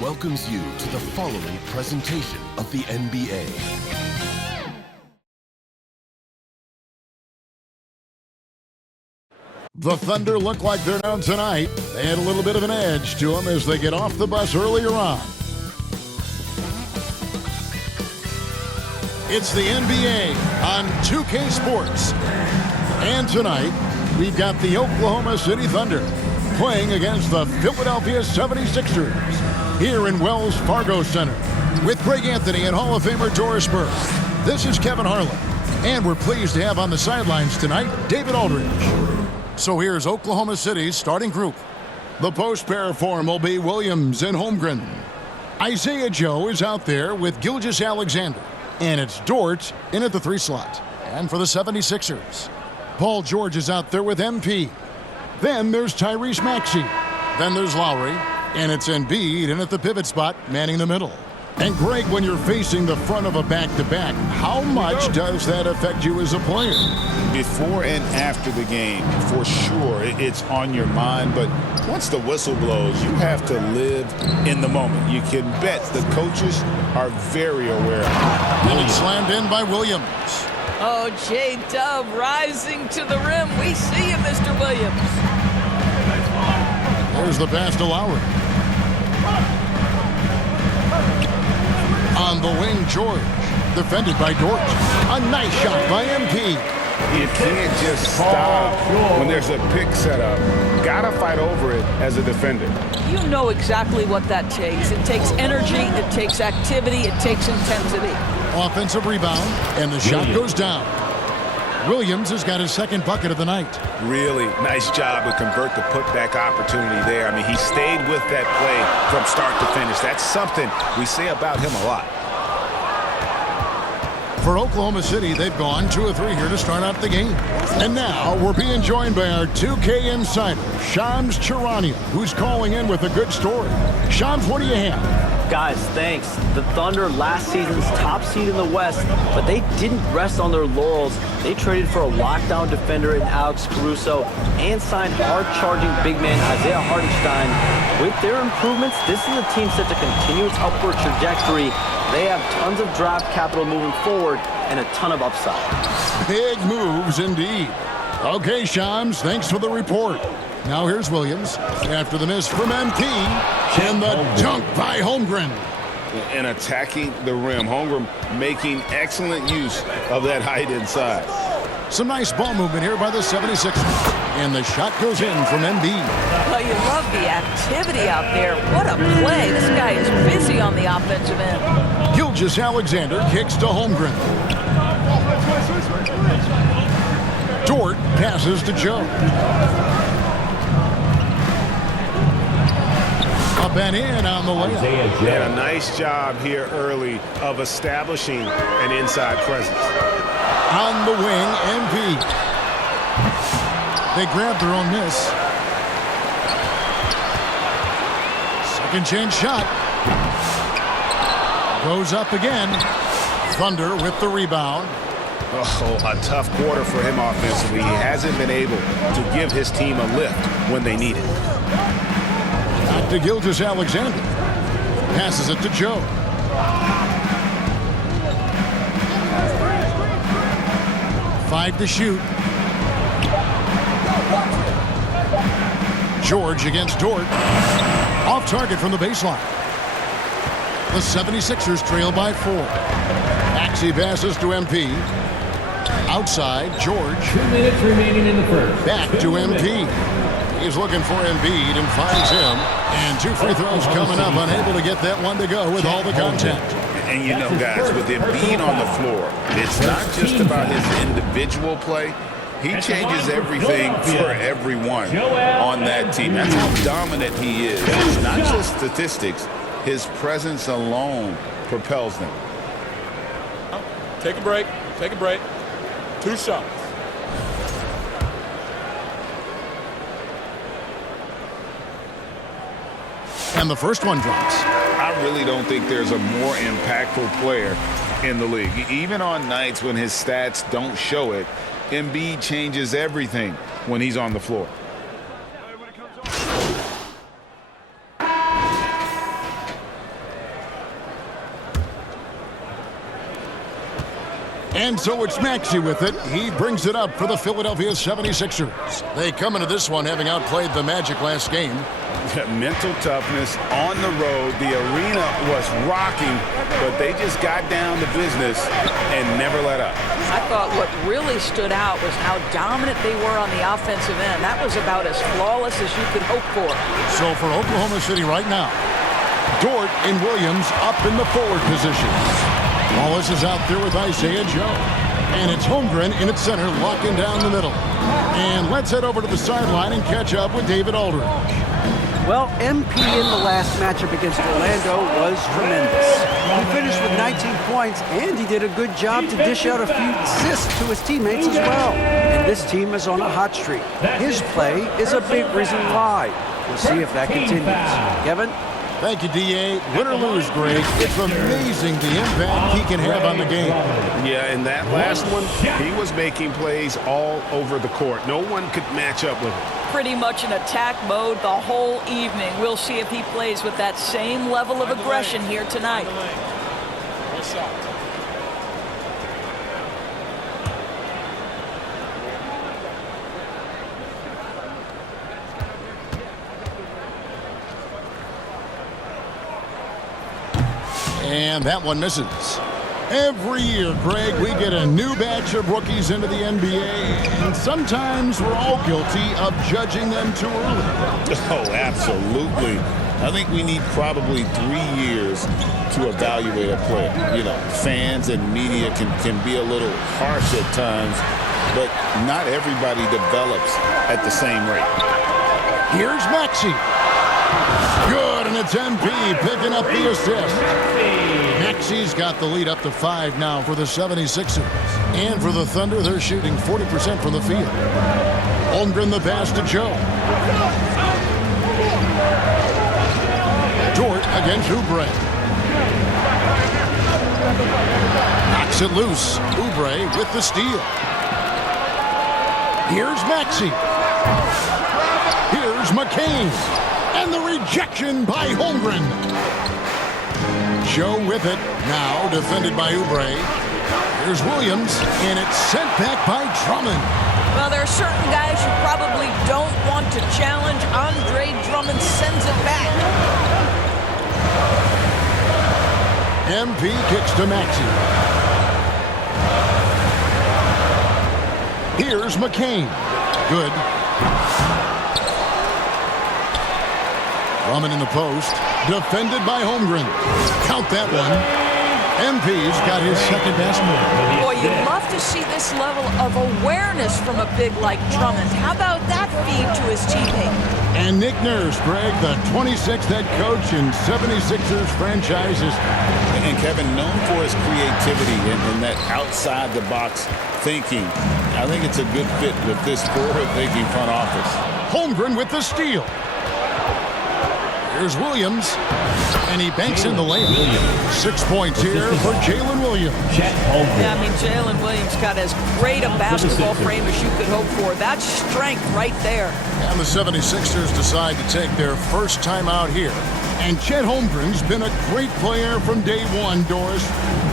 welcomes you to the following presentation of the NBA. The Thunder look like they're down tonight. They had a little bit of an edge to them as they get off the bus earlier on. It's the NBA on 2K Sports. And tonight, we've got the Oklahoma City Thunder playing against the Philadelphia 76ers here in Wells Fargo Center with Greg Anthony and Hall of Famer Doris Burke. This is Kevin Harlan, and we're pleased to have on the sidelines tonight David Aldridge. So here's Oklahoma City's starting group. The post pair form will be Williams and Holmgren. Isaiah Joe is out there with Gilgeous-Alexander. And it's Dort in at the 3 slot. And for the 76ers, Paul George is out there with MP. Then there's Tyrese Maxey. Then there's Lowry. And it's Embiid in at the pivot spot, manning the middle. And Greg, when you're facing the front of a back-to-back, how much does that affect you as a player? Before and after the game, for sure, it's on your mind. But once the whistle blows, you have to live in the moment. You can bet the coaches are very aware. And it's slammed in by Williams. Oh, J-Dub rising to the rim. We see you, Mr. Williams. There's the pass to Lowry. On the wing, George. Defended by Dort. A nice shot by MP. You can't just stop when there's a pick set up. Gotta fight over it as a defender. You know exactly what that takes. It takes energy, it takes activity, it takes intensity. Offensive rebound, and the shot goes down. Williams has got his second bucket of the night. Really nice job to convert the putback opportunity there. I mean, he stayed with that play from start to finish. That's something we say about him a lot. For Oklahoma City, they've gone 2 of 3 here to start out the game. And now we're being joined by our 2K insider, Shams Charania, who's calling in with a good story. Shams, what do you have? Guys, thanks. The Thunder last season's top seed in the West, but they didn't rest on their laurels. They traded for a lockdown defender in Alex Caruso and signed hard-charging big man Isaiah Hartenstein. With their improvements, this is a team set to continue its upward trajectory. They have tons of draft capital moving forward and a ton of upside. Big moves indeed. Okay, Shams, thanks for the report. Now here's Williams after the miss from MP and the dunk by Holmgren. And attacking the rim. Holmgren making excellent use of that height inside. Some nice ball movement here by the 76ers. And the shot goes in from Embiid. Well, you love the activity out there. What a play. This guy is busy on the offensive end. Gilgeous-Alexander kicks to Holmgren. Dort passes to Joe. Up and in on the layup. They had a nice job here early of establishing an inside presence. On the wing, MP. They grab their own miss. Second chance shot. Goes up again. Thunder with the rebound. Oh, a tough quarter for him offensively. He hasn't been able to give his team a lift when they need it. Back to Gilgeous-Alexander. Passes it to Joe. Five to shoot. George against Dort. Off target from the baseline. The 76ers trail by 4. Maxey passes to MP. Outside, George. 2 minutes remaining in the first. Back to MP. He's looking for Embiid and finds him. And 2 free throws coming up, unable to get that one to go with all the contact. And you know, guys, with Embiid on the floor, it's not just about his individual play. He changes everything for everyone on that team. That's how dominant he is. It's not just statistics. His presence alone propels them. Take a break. Take a break. 2 shots. And the first one drops. I really don't think there's a more impactful player in the league. Even on nights when his stats don't show it, Embiid changes everything when he's on the floor. And so it's Maxey with it. He brings it up for the Philadelphia 76ers. They come into this one having outplayed the Magic last game. Mental toughness on the road. The arena was rocking, but they just got down to business and never let up. I thought what really stood out was how dominant they were on the offensive end. That was about as flawless as you could hope for. So for Oklahoma City right now, Dort and Williams up in the forward positions. Wallace is out there with Isaiah Joe. And it's Holmgren in its center, locking down the middle. And let's head over to the sideline and catch up with David Aldridge. Well, MP in the last matchup against Orlando was tremendous. He finished with 19 points, and he did a good job to dish out a few assists to his teammates as well. And this team is on a hot streak. His play is a big reason why. We'll see if that continues. Kevin? Thank you, D.A. Win or lose, Greg, it's amazing the impact he can have on the game. Yeah, in that last one, he was making plays all over the court. No one could match up with him. Pretty much in attack mode the whole evening. We'll see if he plays with that same level of aggression here tonight. And that one misses. Every year, Greg, we get a new batch of rookies into the NBA, and sometimes we're all guilty of judging them too early. Oh, absolutely. I think we need probably 3 years to evaluate a player. You know, fans and media can be a little harsh at times, but not everybody develops at the same rate. Here's Maxey. Good, and it's MP picking up the assist. Maxey's got the lead up to 5 now for the 76ers. And for the Thunder, they're shooting 40% from the field. Holmgren the pass to Joe. Dort against Oubre. Knocks it loose. Oubre with the steal. Here's Maxey. Here's McCain. And the rejection by Holmgren. Joe with it. Now defended by Oubre. Here's Williams. And it's sent back by Drummond. Well, there are certain guys you probably don't want to challenge. Andre Drummond sends it back. MP kicks to Maxey. Here's McCain. Good. Drummond in the post. Defended by Holmgren. Count that one. MP's got his second best move. Boy, you'd love to see this level of awareness from a big like Drummond. How about that feed to his teammate? And Nick Nurse, Greg, the 26th head coach in 76ers franchise history. And Kevin, known for his creativity and that outside-the-box thinking. I think it's a good fit with this forward-thinking front office. Holmgren with the steal. Here's Williams, and he banks in the layup. 6 points here for Jalen Williams. Yeah, I mean, Jalen Williams got as great a basketball frame as you could hope for. That's strength right there. And the 76ers decide to take their first time out here. And Chet Holmgren's been a great player from day one, Doris.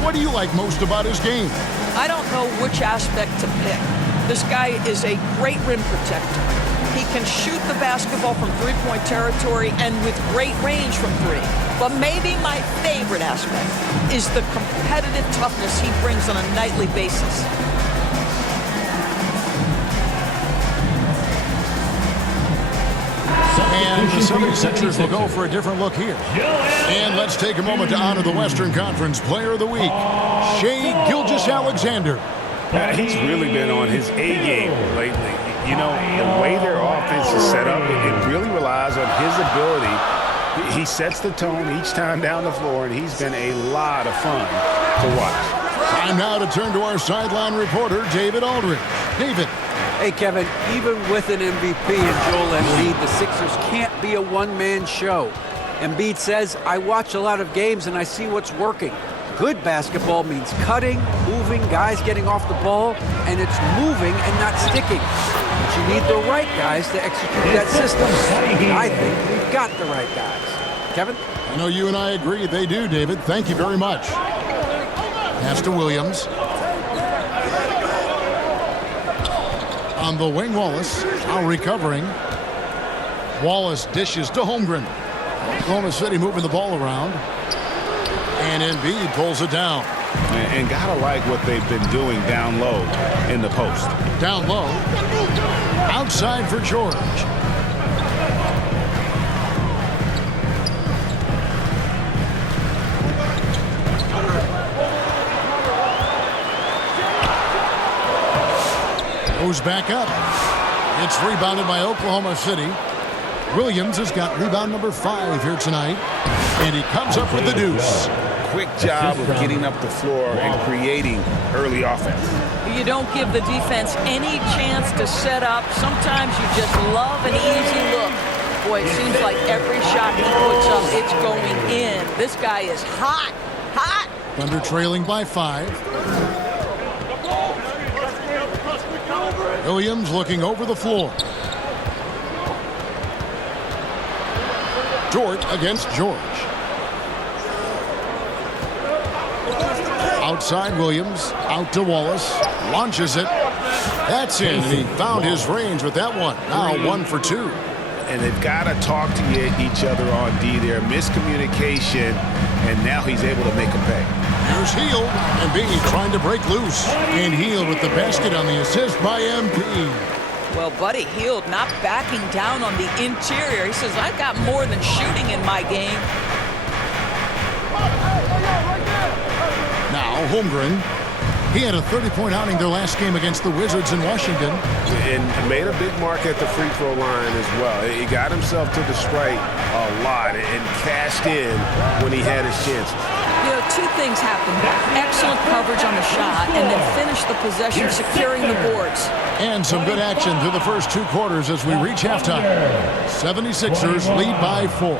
What do you like most about his game? I don't know which aspect to pick. This guy is a great rim protector. He can shoot the basketball from three-point territory and with great range from three. But maybe my favorite aspect is the competitive toughness he brings on a nightly basis. And the 76ers will go for a different look here. And let's take a moment to honor the Western Conference Player of the Week, Shai Gilgeous-Alexander. He's really been on his A-game lately. You know, the way their offense is set up, it really relies on his ability. He sets the tone each time down the floor, and he's been a lot of fun to watch. Time now to turn to our sideline reporter, David Aldridge. David. Hey, Kevin, even with an MVP and Joel Embiid, the Sixers can't be a one-man show. Embiid says, I watch a lot of games and I see what's working. Good basketball means cutting, moving, guys getting off the ball, and it's moving and not sticking. But you need the right guys to execute that system. I think we've got the right guys. Kevin? I know you and I agree they do, David. Thank you very much. Pass to Williams. On the wing, Wallace. Now recovering. Wallace dishes to Holmgren. Oklahoma City moving the ball around. And Embiid pulls it down. And gotta like what they've been doing down low in the post. Down low. Outside for George. Goes back up. It's rebounded by Oklahoma City. Williams has got rebound number 5 here tonight. And he comes up with the deuce. Quick job of getting up the floor and creating early offense. You don't give the defense any chance to set up. Sometimes you just love an easy look. Boy, it seems like every shot he puts up, it's going in. This guy is hot. Hot. Thunder trailing by 5. Williams looking over the floor. Dort against George. Outside Williams, out to Wallace, launches it. That's in, and he found his range with that one. Now 1 for 2. And they've got to talk to each other on D there. Miscommunication, and now he's able to make a pay. Here's Hield, and Embiid trying to break loose. And Hield with the basket on the assist by MP. Well, Buddy Hield not backing down on the interior. He says, I got more than shooting in my game. Now Holmgren. He had a 30-point outing their last game against the Wizards in Washington. And made a big mark at the free throw line as well. He got himself to the strike a lot and cashed in when he had his chances. You know, 2 things happened. Excellent coverage on the shot, and then finish the possession securing the boards. And some good action through the first 2 quarters as we reach halftime. 76ers lead by 4.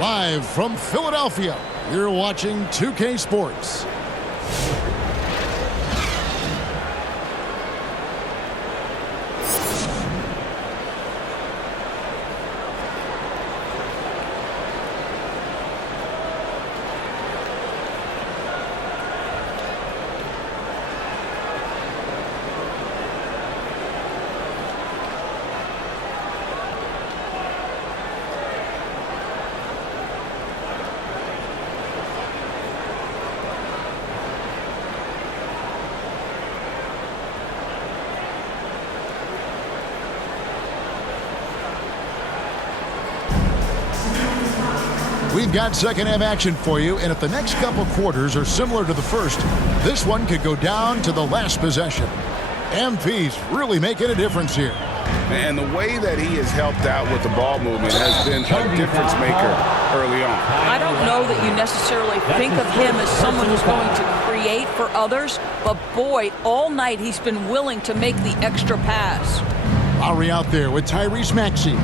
Live from Philadelphia, you're watching 2K Sports. We've got second half action for you, and if the next couple quarters are similar to the first, this one could go down to the last possession. MP's really making a difference here. And the way that he has helped out with the ball movement has been a difference maker early on. I don't know that you necessarily think of him as someone who's going to create for others, but boy, all night he's been willing to make the extra pass. Lowry out there with Tyrese Maxey.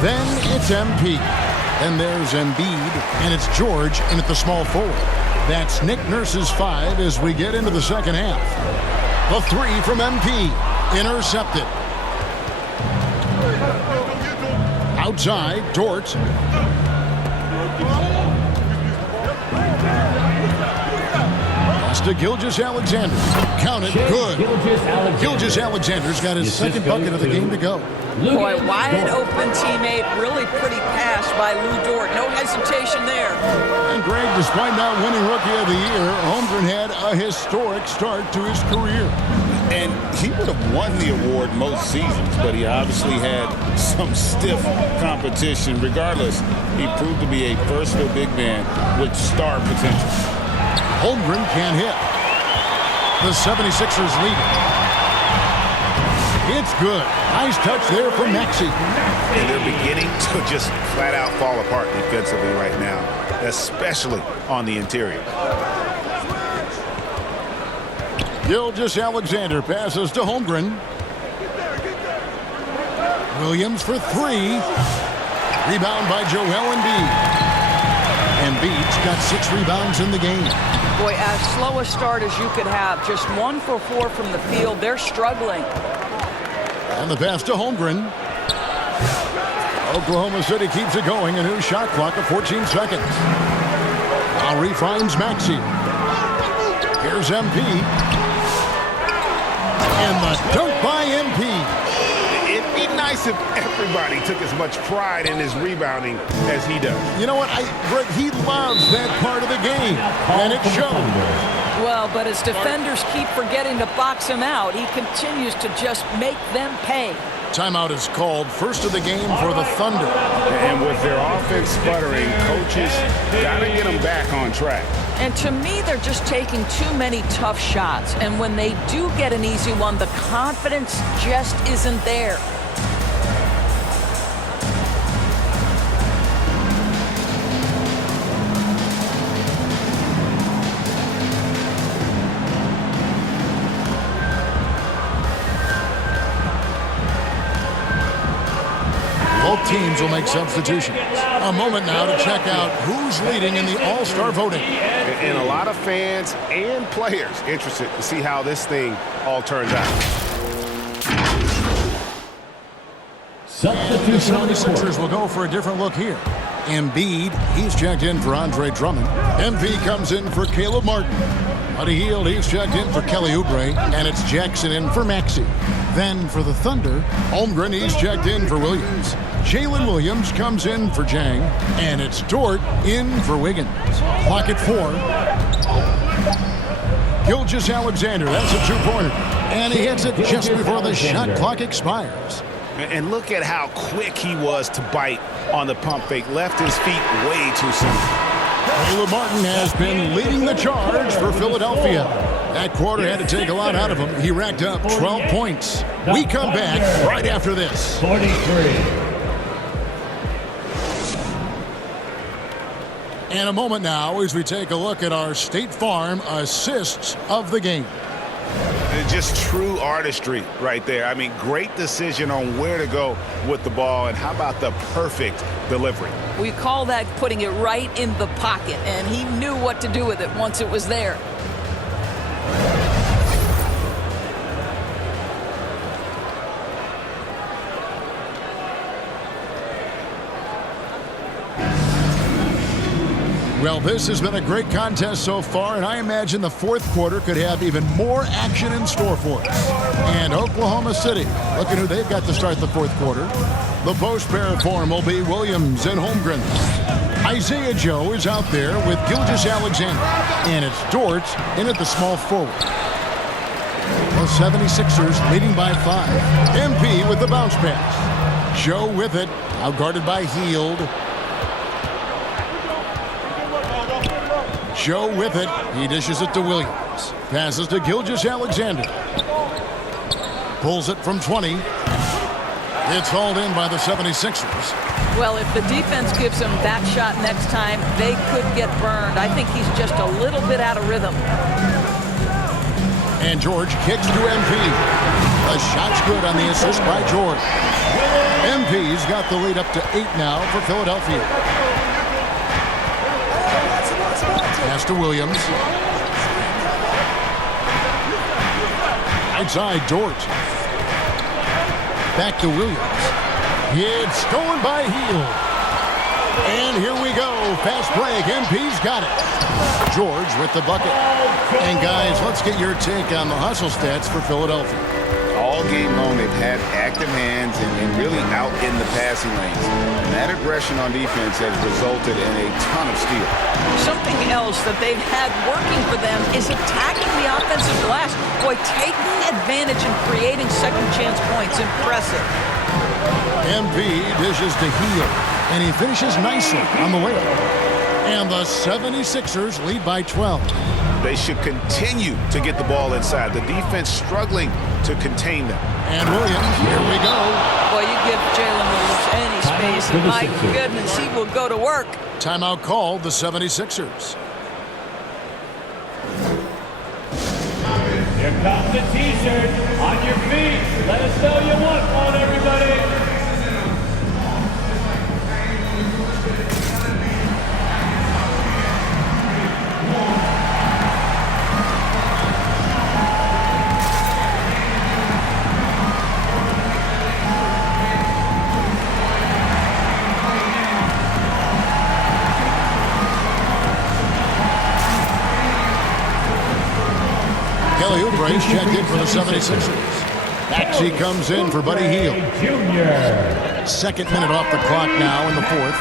Then it's MP. Then there's Embiid, and it's George in at the small forward. That's Nick Nurse's 5 as we get into the second half. The 3 from MP, intercepted. Outside, Dort. Pass to Gilgeous-Alexander. Count it, good. Gilgeous-Alexander's got his second bucket of the game to go. Boy, wide open teammate, really pretty pass by Lou Dort. No hesitation there. And Greg, despite not winning Rookie of the Year, Holmgren had a historic start to his career. And he would have won the award most seasons, but he obviously had some stiff competition. Regardless, he proved to be a versatile big man with star potential. Holmgren can't hit. The 76ers lead it. It's good. Nice touch there from Maxey. And they're beginning to just flat out fall apart defensively right now, especially on the interior. Gilgeous-Alexander passes to Holmgren. Williams for 3. Rebound by Joel Embiid. Embiid's got 6 rebounds in the game. Boy, as slow a start as you could have. Just 1 for 4 from the field. They're struggling. And the pass to Holmgren. Oklahoma City keeps it going. A new shot clock of 14 seconds. Lowry finds Maxey. Here's MP. And the dunk by MP. It'd be nice if everybody took as much pride in his rebounding as he does. You know what, Greg, he loves that part of the game, and it shows. Well, but as defenders keep forgetting to box him out, he continues to just make them pay. Timeout is called, first of the game for the Thunder. And with their offense sputtering, coaches got to get them back on track. And to me, they're just taking too many tough shots. And when they do get an easy one, the confidence just isn't there. Both teams will make substitutions. A moment now to check out who's leading in the All-Star voting. And a lot of fans and players interested to see how this thing all turns out. The 76ers will go for a different look here. Embiid, he's checked in for Andre Drummond. MP comes in for Caleb Martin. Buddy Hield, he's checked in for Kelly Oubre. And it's Jackson in for Maxey. Then for the Thunder, Holmgren, he's checked in for Williams. Jalen Williams comes in for Jang. And it's Dort in for Wiggins. Clock at 4. Gilgeous-Alexander, that's a two-pointer. And he hits it just before the shot clock expires. And look at how quick he was to bite on the pump fake. Left his feet way too soon. Caleb Martin has been leading the charge for Philadelphia. That quarter had to take a lot out of him. He racked up 12 points. We come back right after this. 43. And a moment now as we take a look at our State Farm assists of the game. Just true artistry right there. I mean, great decision on where to go with the ball, and how about the perfect delivery? We call that putting it right in the pocket, and he knew what to do with it once it was there. Well, this has been a great contest so far, and I imagine the fourth quarter could have even more action in store for us. And Oklahoma City, look at who they've got to start the fourth quarter. The post pair form will be Williams and Holmgren. Isaiah Joe is out there with Gilgeous-Alexander. And it's Dort in at the small forward. The 76ers leading by 5. MP with the bounce pass. Joe with it, now guarded by Hield. Joe with it. He dishes it to Williams. Passes to Gilgeous-Alexander. Pulls it from 20. It's hauled in by the 76ers. Well, if the defense gives him that shot next time, they could get burned. I think he's just a little bit out of rhythm. And George kicks to MP. The shot's good on the assist by George. MP's got the lead up to 8 now for Philadelphia. Pass to Williams. Outside Dort. Back to Williams. It's stolen by Hield. And here we go. Fast break. MP's got it. George with the bucket. And guys, let's get your take on the hustle stats for Philadelphia. All game long, they've had active hands and really out in the passing lanes. And that aggression on defense has resulted in a ton of steals. Something else that they've had working for them is attacking the offensive glass. Boy, taking advantage and creating second chance points. Impressive. MP dishes to Hield, and he finishes nicely on the layup. And the 76ers lead by 12. They should continue to get the ball inside. The defense struggling to contain them. And Williams, here we go. Boy, you give Jalen Williams any space, and my goodness, he will go to work. Timeout called, the 76ers. Here comes the T-shirt. On your feet. Let us know you want one, everybody. Kelly Oubre checked in for the 76ers. Maxey comes in for Buddy Hield. Jr. Second minute off the clock now in the fourth.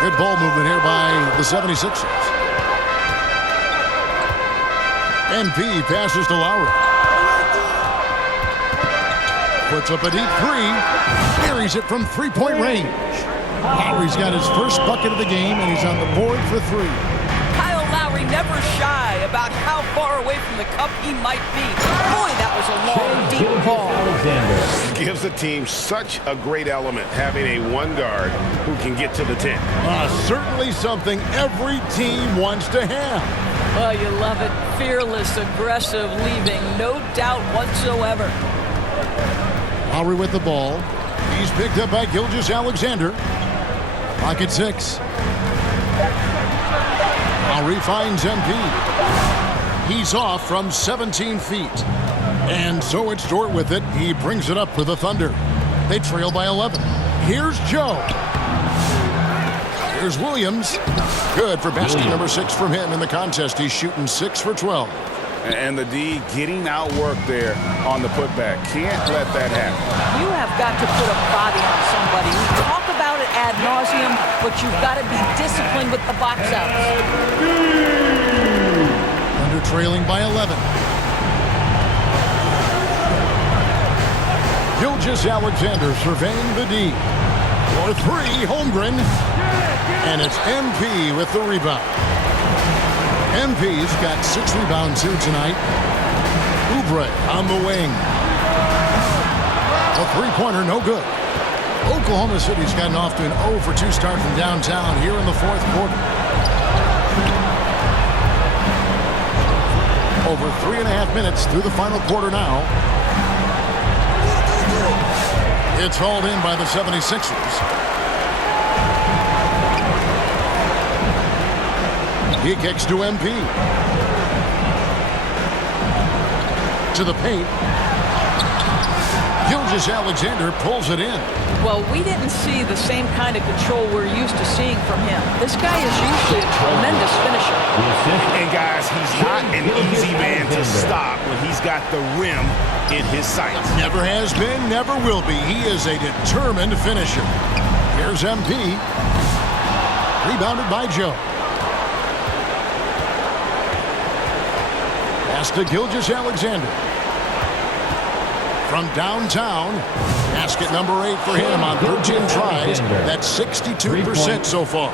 Good ball movement here by the 76ers. MP passes to Lowry. Puts up a deep three. Buries it from three-point range. Lowry's got his first bucket of the game, and he's on the board for three. Kyle Lowry never shy about how far away from the cup he might be. Boy, that was a long, deep ball. Gives the team such a great element having a one guard who can get to the 10. Certainly something every team wants to have. Oh, you love it. Fearless, aggressive, leaving no doubt whatsoever. Lowry with the ball. He's picked up by Gilgeous-Alexander. Pocket 6. Lowry finds MP. He's off from 17 feet. And so it's Dort with it. He brings it up for the Thunder. They trail by 11. Here's Joe. Here's Williams. Good for basket number 6 from him in the contest. He's shooting 6 for 12. And the D getting outworked there on the putback. Can't let that happen. You have got to put a body on somebody. We talk about it ad nauseum, but you've got to be disciplined with the box outs. Under trailing by 11. Gilgeous-Alexander surveying the D. For 3, Holmgren. And it's MP with the rebound. MP's got 6 rebounds here tonight. Oubre on the wing. A three-pointer, no good. Oklahoma City's gotten off to an 0 for 2 start from downtown here in the fourth quarter. Over 3.5 minutes through the final quarter now. It's hauled in by the 76ers. He kicks to MP. To the paint. Gilgeous-Alexander pulls it in. Well, we didn't see the same kind of control we're used to seeing from him. This guy is usually a tremendous finisher. And guys, he's not an easy man to stop when he's got the rim in his sights. Never has been, never will be. He is a determined finisher. Here's MP. Rebounded by Joe. Pass to Gilgeous-Alexander. From downtown, basket number 8 for him on 13 tries. That's 62% so far.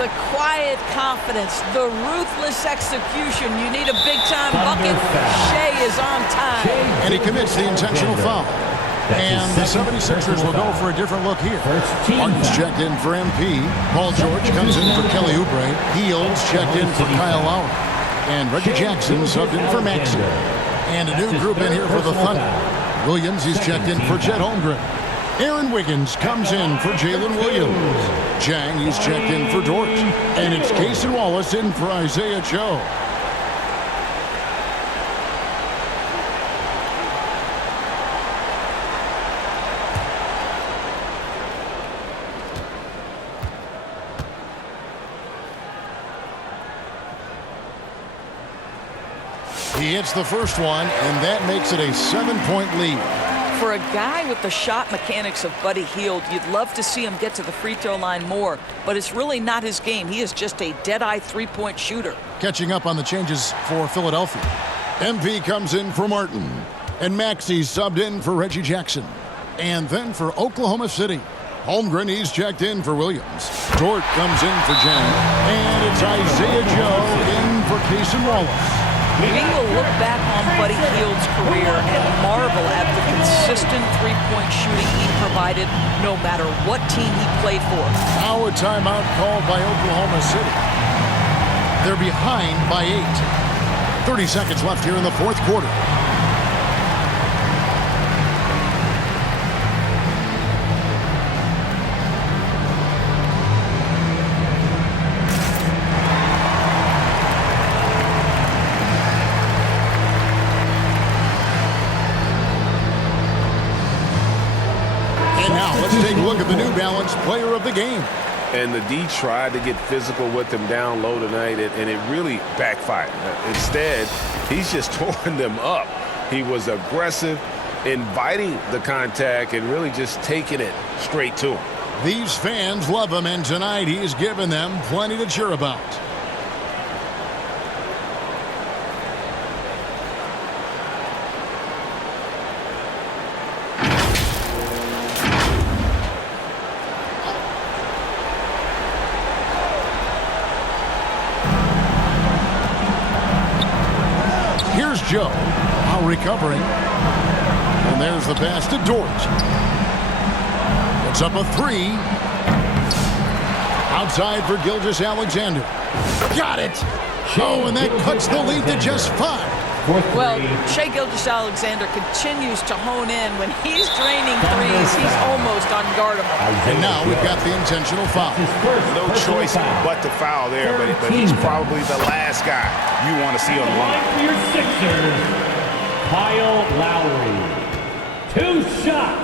The quiet confidence, the ruthless execution. You need a big-time bucket. Shea is on time. And he commits the intentional foul. And the 76ers will go for a different look here. Martin's checked in for MP. Paul George comes in for Kelly Oubre. Heels checked in for Kyle Lowry. And Reggie Jackson subbed in for Maxey. And a new group in here for the Thunder. Williams, he's checked in for Chet Holmgren. Aaron Wiggins comes in for Jalen Williams. Chang, he's checked in for Dort. And it's Cason Wallace in for Isaiah Joe. He hits the first one, and that makes it a 7-point lead. For a guy with the shot mechanics of Buddy Hield, you'd love to see him get to the free throw line more, but it's really not his game. He is just a dead-eye three-point shooter. Catching up on the changes for Philadelphia. MP comes in for Martin, and Maxey subbed in for Reggie Jackson. And then for Oklahoma City, Holmgren, he's checked in for Williams. Dort comes in for Jang, and it's Isaiah Joe in for Cason Wallace. We will look back on Buddy Hield's career and marvel at the consistent three-point shooting he provided no matter what team he played for. Now a timeout called by Oklahoma City. They're behind by 8. 30 seconds left here in the fourth quarter. Take a look at the New Balance player of the game. And the D tried to get physical with them down low tonight, and it really backfired. Instead, he's just torn them up. He was aggressive, inviting the contact, and really just taking it straight to him. These fans love him, and tonight he's given them plenty to cheer about. Here's Joe, now recovering. And there's the pass to Dort. It's up a 3. Outside for Gilgeous-Alexander. Got it! Oh, and that cuts the lead to just 5. Well, Shai Gilgeous-Alexander continues to hone in. When he's draining threes, he's almost unguardable. And now we've got the intentional foul. No choice but to foul there, but he's probably the last guy you want to see on the line. For your Sixers, Kyle Lowry. 2 shots.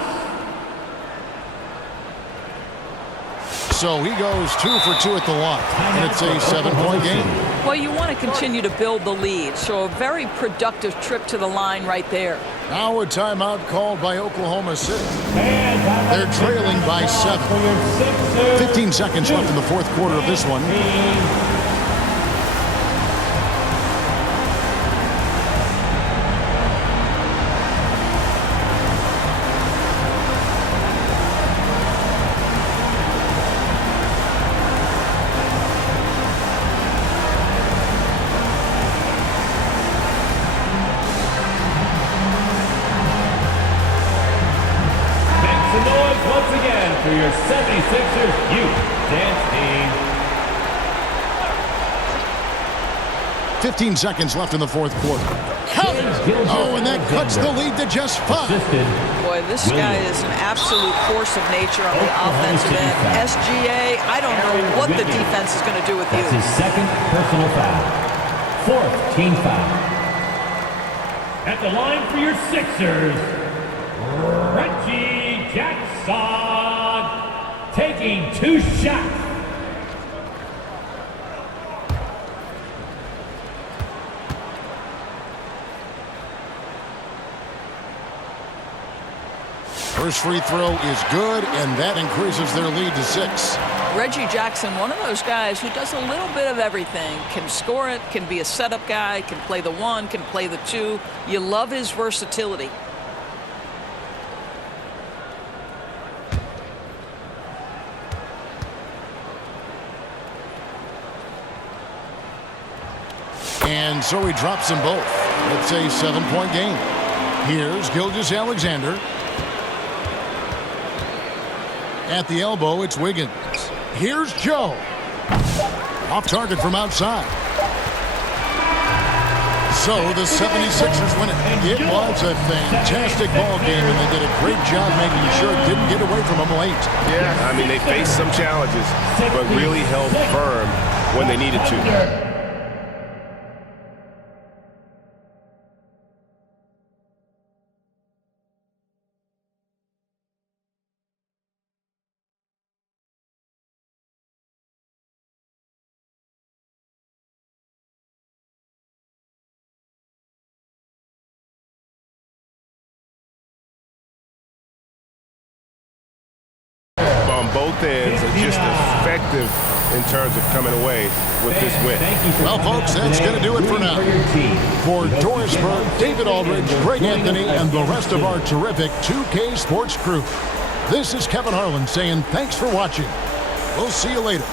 So he goes 2 for 2 at the line, and it's a 7-point game. Well, you want to continue to build the lead, so a very productive trip to the line right there. Now a timeout called by Oklahoma City. They're trailing by 7. 15 seconds left in the fourth quarter of this one. Once again for your 76ers youth dance team. 15 seconds left in the fourth quarter. Count it! Oh, and that cuts the lead to just 5. Boy, this guy is an absolute force of nature on the offensive end. SGA, I don't know what the defense is going to do with you. That's his second personal foul. 4th team foul. At the line for your Sixers, Reggie Jackson, taking 2 shots. First free throw is good, and that increases their lead to 6. Reggie Jackson, one of those guys who does a little bit of everything. Can score it, can be a setup guy, can play the 1, can play the 2. You love his versatility. And so he drops them both. It's a 7-point game. Here's Gilgeous-Alexander. At the elbow, it's Wiggins. Here's Joe. Off target from outside. So the 76ers win it. It was a fantastic ball game, and they did a great job making sure it didn't get away from them late. Yeah, I mean, they faced some challenges, but really held firm when they needed to. Both ends are just effective in terms of coming away with this win. Well, folks, that's going to do it for now. For Doris Burke, David Aldridge, Greg Anthony, and the rest of our terrific 2K Sports crew, this is Kevin Harlan saying thanks for watching. We'll see you later.